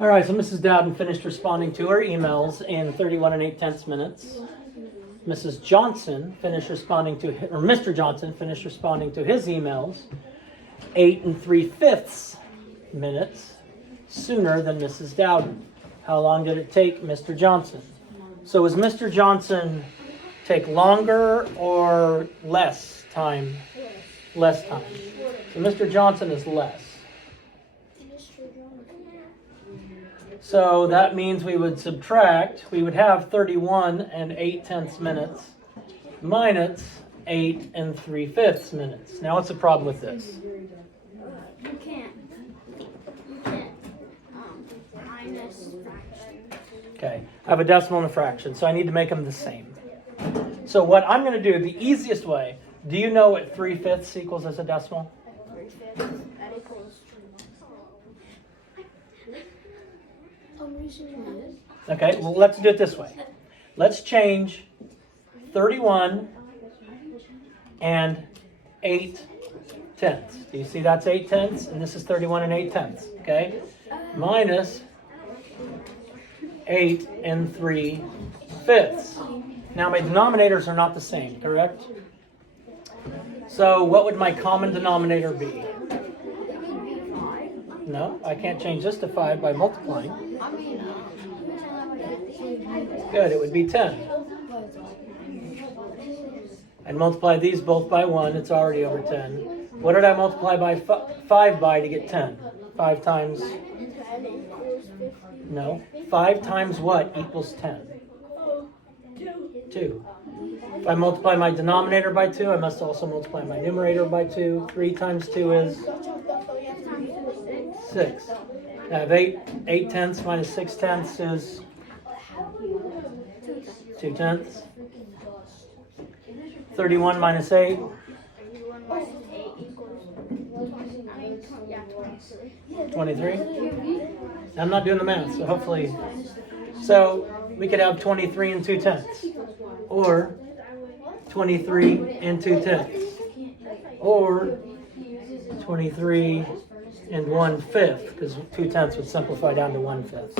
All right, so Mrs. Dowden finished responding to her emails in 31 and 8/10 minutes. Mrs. Johnson finished responding to, or Mr. Johnson finished responding to his emails 8 3/5 minutes sooner than Mrs. Dowden. How long did it take Mr. Johnson? So was Mr. Johnson take longer or less time? Less time. So Mr. Johnson is less. So that means we would subtract, we would have 31 and 8/10 minutes minus 8 3/5 minutes. Now what's the problem with this? You can't minus fraction. Okay, I have a decimal and a fraction, so I need to make them the same. So what I'm going to do, the easiest way, do you know what 3/5 equals as a decimal? 3/5, that equals. Okay, well let's do it this way. Let's change 31 and 8/10. Do you see that's 8/10? And this is 31 and 8/10. Okay? Minus 8 3/5. Now my denominators are not the same, correct? So what would my common denominator be? No, I can't change this to 5 by multiplying. Good, it would be 10. And multiply these both by 1, it's already over 10. What did I multiply by 5 by to get 10? 5 times... No. 5 times what equals 10? 2. If I multiply my denominator by 2, I must also multiply my numerator by 2. 3 times 2 is 6. I have 8/10 minus 6/10 is 2/10. 31 minus 8. 23. I'm not doing the math, so hopefully. So we could have 23 and 2/10, or 23 and 2/10, or 23 and 1/5, because 2/10 would simplify down to 1/5.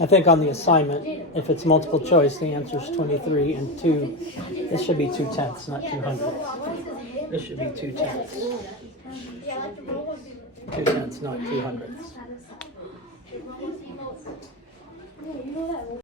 I think on the assignment, if it's multiple choice, the answer is 23 and 2. This should be 2/10, not 200. This should be 2/10. 2/10, not 200.